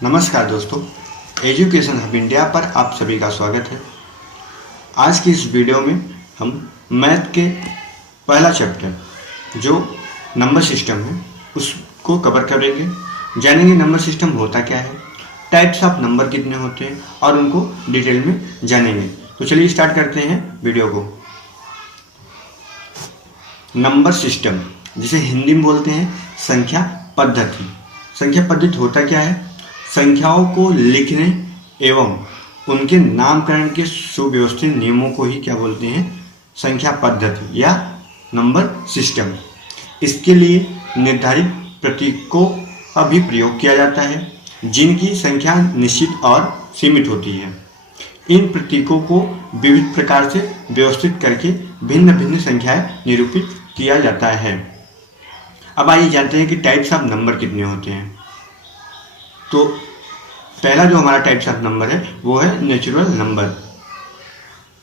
नमस्कार दोस्तों, education hub India पर आप सभी का स्वागत है। आज की इस वीडियो में हम मैथ के पहला चैप्टर जो नंबर सिस्टम है उसको कवर करेंगे। जानेंगे नंबर सिस्टम होता क्या है, टाइप्स ऑफ नंबर कितने होते हैं और उनको डिटेल में जानेंगे। तो चलिए स्टार्ट करते हैं वीडियो को। नंबर सिस्टम जिसे हिंदी में बोलते हैं संख्या पद्धति। संख्या पद्धति होता क्या है? संख्याओं को लिखने एवं उनके नामकरण के सुव्यवस्थित नियमों को ही क्या बोलते हैं? संख्या पद्धति या नंबर सिस्टम। इसके लिए निर्धारित प्रतीकों का भी प्रयोग किया जाता है जिनकी संख्या निश्चित और सीमित होती है। इन प्रतीकों को विविध प्रकार से व्यवस्थित करके भिन्न भिन्न संख्याएं निरूपित किया जाता है। अब आइए जानते हैं कि टाइप्स ऑफ नंबर कितने होते हैं। तो पहला जो हमारा टाइप्स ऑफ नंबर है वो है नेचुरल नंबर।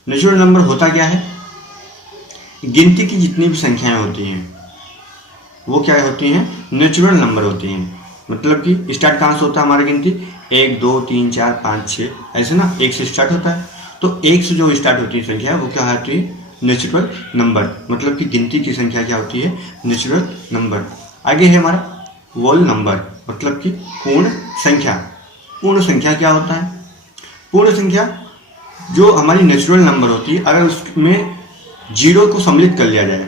नेचुरल नंबर होता क्या है? गिनती की जितनी भी संख्याएं होती हैं वो क्या होती हैं? नेचुरल नंबर होती हैं। मतलब कि स्टार्ट कहाँ से होता है हमारी गिनती? 1 2 3 4 5 6 ऐसे ना, एक से स्टार्ट होता है। तो एक से जो स्टार्ट होती है संख्या वो क्या होती है? Natural number. मतलब कि गिनती की संख्या क्या होती है? Natural number. आगे है हमारा होल नंबर, मतलब कि पूर्ण संख्या। पूर्ण संख्या क्या होता है? पूर्ण संख्या जो हमारी नेचुरल नंबर होती है, अगर उसमें जीरो को सम्मिलित कर लिया जाए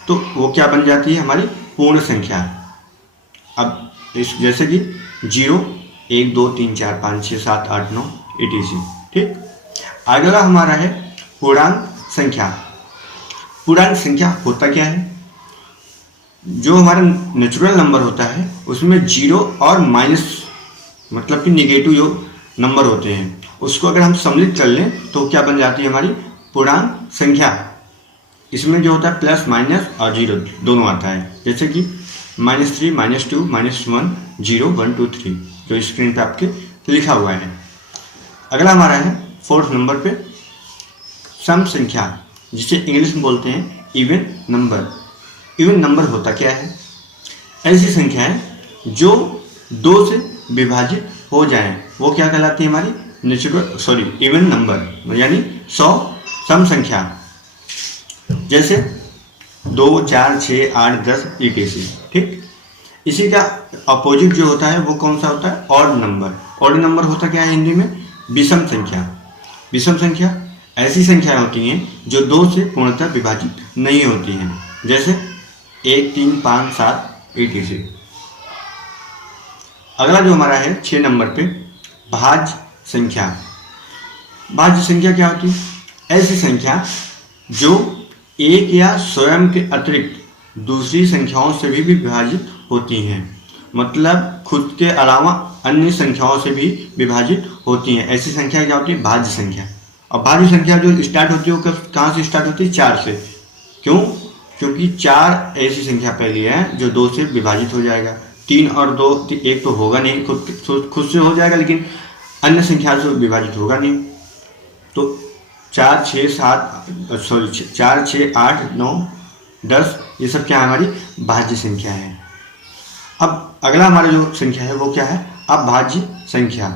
तो वो क्या बन जाती है? हमारी पूर्ण संख्या। अब जैसे कि 0 1 2 3 4 5 6 7 8 9 etc। ठीक। अगला हमारा है पूर्णांक संख्या। पूर्णांक संख्या होता क्या है? जो हमारा नेचुरल नंबर होता है उसमें जीरो और माइनस, मतलब कि निगेटिव जो नंबर होते हैं उसको अगर हम सम्मिलित कर लें तो क्या बन जाती है? हमारी पूर्णांक संख्या। इसमें जो होता है प्लस माइनस और जीरो दोनों आता है। जैसे कि -3 -2 -1 0 1 2 3 जो स्क्रीन पे आपके लिखा हुआ है। अगला हमारा है फोर्थ नंबर पे सम संख्या, जिसे इंग्लिश में बोलते हैं इवन नंबर। इवन नंबर होता क्या है? ऐसी संख्याएं जो 2 से विभाजित हो जाएं वो क्या कहलाती है? हमारी इवन नंबर, यानी 100 सम संख्या। जैसे 2 4 6 8 10 etc। ठीक। इसी का अपोजिट जो होता है वो कौन सा होता है? Odd number. ऑड नंबर होता क्या है हिंदी में? विषम संख्या। विषम संख्या ऐसी संख्याएं होती हैं जो 2 से पूर्णतः विभाजित नहीं होती हैं। जैसे 1 3 5 7 etc। अगला जो हमारा है 6 नंबर पे भाज्य संख्या। भाज्य संख्या क्या होती है? ऐसी संख्या जो एक या स्वयं के अतिरिक्त दूसरी संख्याओं से भी विभाजित होती हैं। मतलब खुद के अलावा अन्य संख्याओं से भी विभाजित होती हैं। ऐसी संख्या क्या होती है? भाज्य संख्या। और भाज्य संख्या जो स्टार्ट होती है वो कहाँ से स्टार्ट होती है? 4 से। क्यों? क्योंकि 4 ऐसी संख्या पहली है जो 2 से विभाजित हो जाएगा। 3 और 2 1 तो होगा नहीं, खुद से हो जाएगा, लेकिन अन्य संख्या से विभाजित होगा नहीं। तो 4 6 8 9 10 ये सब क्या है? हमारी भाज्य संख्या है। अब अगला हमारा जो संख्या है वो क्या है? अभाज्य संख्या,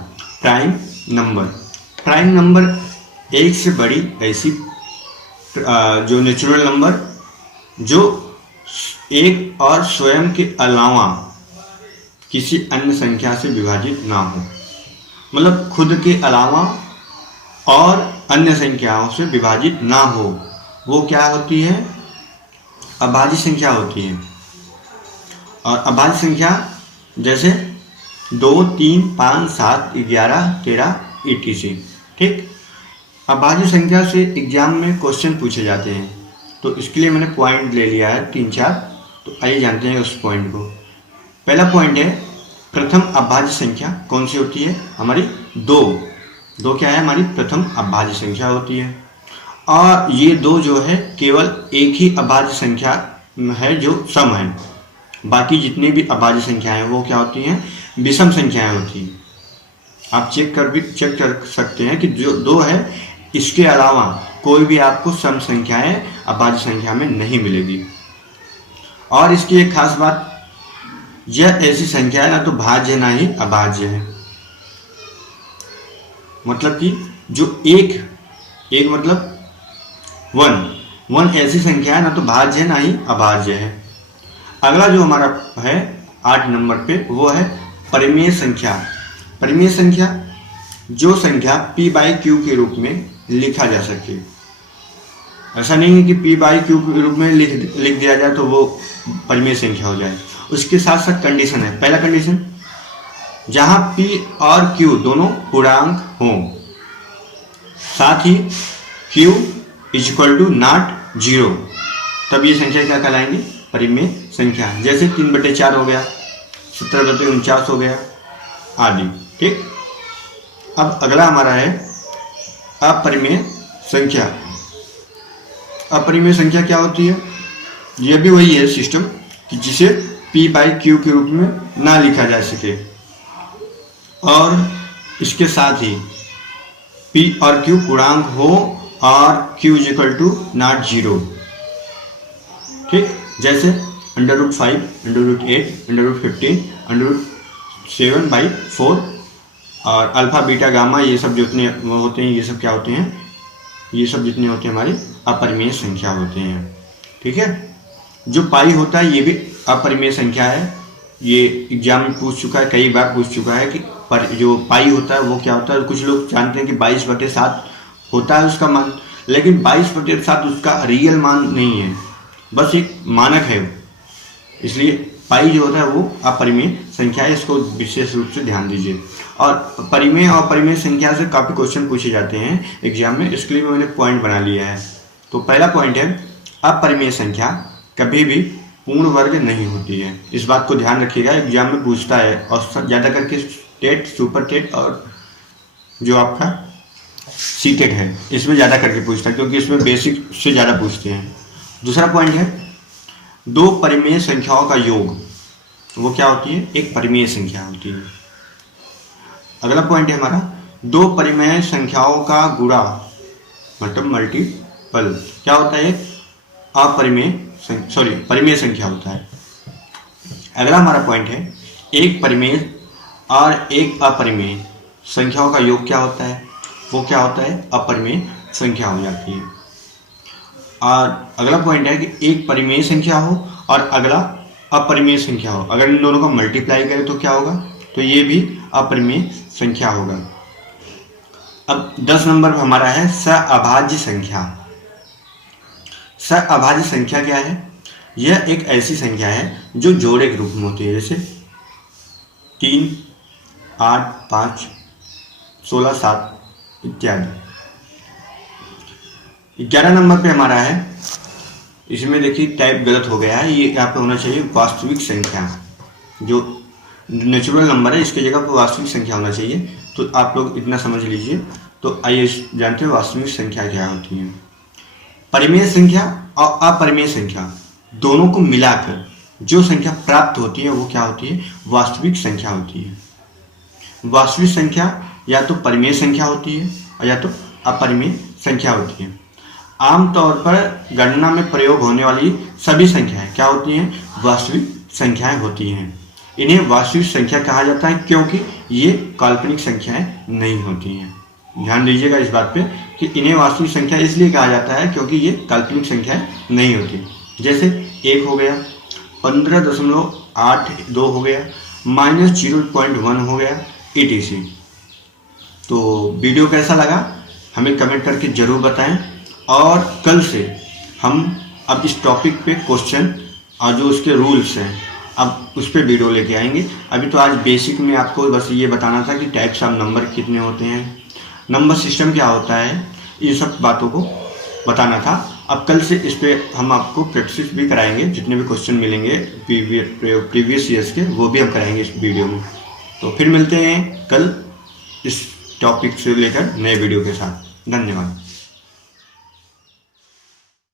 प्राइम नंबर। प्राइम नंबर एक से बड़ी ऐसी जो नेचुरल नंबर जो एक और स्वयं के अलावा किसी अन्य संख्या से विभाजित ना हो। मतलब खुद के अलावा और अन्य संख्याओं से विभाजित ना हो, वो क्या होती है? अभाज्य संख्या होती है। और अभाज्य संख्या जैसे 2 3 5 7 11 13 etc। ठीक। अभाज्य संख्या से एग्जाम में क्वेश्चन पूछे जाते हैं, तो इसके लिए मैंने पॉइंट ले लिया है 3 4। तो आइए जानते हैं उस पॉइंट को। पहला पॉइंट है प्रथम अभाज्य संख्या कौन सी होती है? हमारी 2 क्या है? हमारी प्रथम अभाज्य संख्या होती है। और ये 2 जो है केवल एक ही अभाज्य संख्या है जो सम है। बाकी जितनी भी अभाज्य संख्याएं वो क्या होती हैं? विषम संख्याएं होती हैं। आप चेक कर सकते हैं कि जो 2 है इसके अलावा कोई भी आपको सम संख्याएं अभाज्य संख्या में नहीं मिलेगी। और इसकी एक खास बात यह ऐसी संख्या है ना तो भाज्य ना ही अभाज्य है। मतलब कि जो एक मतलब वन ऐसी संख्या है ना तो भाज्य है ना ही अभाज्य है। अगला जो हमारा है 8 नंबर पे वो है परिमेय संख्या। परिमेय संख्या जो संख्या p/q के रूप में लिखा जा सके। ऐसा नहीं है कि p/q के रूप में लिख दिया जाए तो वो परिमेय संख्या हो जाए। उसके साथ साथ कंडीशन है। पहला कंडीशन, जहां p और q दोनों पूर्णांक हों, साथ ही q = 0, तब ये संख्या क्या कहलाएंगी? परिमेय संख्या। जैसे 3/4 हो गया, 17/49 हो गया आदि। ठीक। अब अगला हमारा है अपरिमेय संख्या। अपरिमेय संख्या क्या होती है? यह भी वही है सिस्टम कि जिसे p/q के रूप में ना लिखा जा सके और इसके साथ ही p और q पूर्णांक हो और q = 0। ठीक। जैसे √5, √8, √15, √7/4 और अल्फा बीटा गामा ये सब जितने होते हैं ये सब क्या होते हैं? ये सब जितने होते हैं हमारी अपरिमेय संख्या होते हैं। ठीक है। जो पाई होता है ये भी अपरिमेय संख्या है। ये एग्जाम में पूछ चुका है, कई बार पूछ चुका है कि पर जो पाई होता है वो क्या होता है। कुछ लोग जानते हैं कि 22/7 होता है उसका मान, लेकिन 22/7 उसका रियल मान नहीं है, बस एक मानक है। इसलिए पाई जो होता है वो अपरिमेय संख्या है, इसको विशेष रूप से ध्यान दीजिए। और परिमेय और अपरिमेय संख्या से काफ़ी क्वेश्चन पूछे जाते हैं एग्जाम में, इसके लिए मैंने पॉइंट बना लिया है। तो पहला पॉइंट है अपरिमेय संख्या कभी भी पूर्ण वर्ग नहीं होती है। इस बात को ध्यान रखिएगा, एग्जाम में पूछता है और ज़्यादा करके टेट, सुपर टेट और जो आपका सीटेट है इसमें ज़्यादा करके पूछता है, क्योंकि इसमें बेसिक से ज़्यादा पूछते हैं। दूसरा पॉइंट है दो परिमेय संख्याओं का योग, वो क्या होती है? एक परिमेय संख्या होती है। अगला पॉइंट है हमारा दो परिमेय संख्याओं का गुणा मतलब मल्टीपल क्या होता है? परिमेय संख्या होता है। अगला हमारा पॉइंट है एक परिमेय और एक अपरिमेय संख्याओं का योग क्या होता है? वो क्या होता है? अपरिमेय संख्या हो जाती है। और अगला पॉइंट है कि एक परिमेय संख्या हो और अगला अपरिमेय संख्या हो, अगर इन दोनों का मल्टीप्लाई करें तो क्या होगा? तो ये भी अपरिमेय संख्या होगा। अब 10 नंबर पर हमारा है सहअभाज्य संख्या। सहअभाज्य संख्या क्या है? यह एक ऐसी संख्या है जो जोड़े के रूप में होती है, जैसे 3, 8, 5, 16, 7 इत्यादि। 11 नंबर पे हमारा है, इसमें देखिए टाइप गलत हो गया है, ये यहाँ पे होना चाहिए वास्तविक संख्या। जो नेचुरल नंबर है इसकी जगह पर वास्तविक संख्या होना चाहिए। तो आप लोग इतना समझ लीजिए। तो आइए जानते हैं वास्तविक संख्या क्या होती है। परिमेय संख्या और अपरिमेय संख्या दोनों को मिलाकर जो संख्या प्राप्त होती है वो क्या होती है? वास्तविक संख्या होती है। वास्तविक संख्या या तो परिमेय संख्या होती है और या तो अपरिमेय संख्या होती है। आमतौर पर गणना में प्रयोग होने वाली सभी संख्याएं क्या होती हैं? वास्तविक संख्याएं होती हैं। इन्हें वास्तविक संख्या कहा जाता है क्योंकि ये काल्पनिक संख्याएं नहीं होती हैं। ध्यान दीजिएगा इस बात पे कि इन्हें वास्तविक संख्या इसलिए कहा जाता है क्योंकि ये काल्पनिक संख्याएं नहीं होती। जैसे 1 हो गया, 15.82 हो गया, -0.1 हो गया, etc। तो वीडियो कैसा लगा हमें कमेंट करके ज़रूर बताएं। और कल से हम अब इस टॉपिक पे क्वेश्चन और जो उसके रूल्स हैं अब उस पर वीडियो लेके आएंगे। अभी तो आज बेसिक में आपको बस ये बताना था कि टाइप्स ऑफ नंबर कितने होते हैं, नंबर सिस्टम क्या होता है, इन सब बातों को बताना था। अब कल से इस पर हम आपको प्रैक्टिस भी कराएंगे, जितने भी क्वेश्चन मिलेंगे प्रीवियस ईयर्स के वो भी हम कराएंगे इस वीडियो में। तो फिर मिलते हैं कल इस टॉपिक से लेकर नए वीडियो के साथ। धन्यवाद।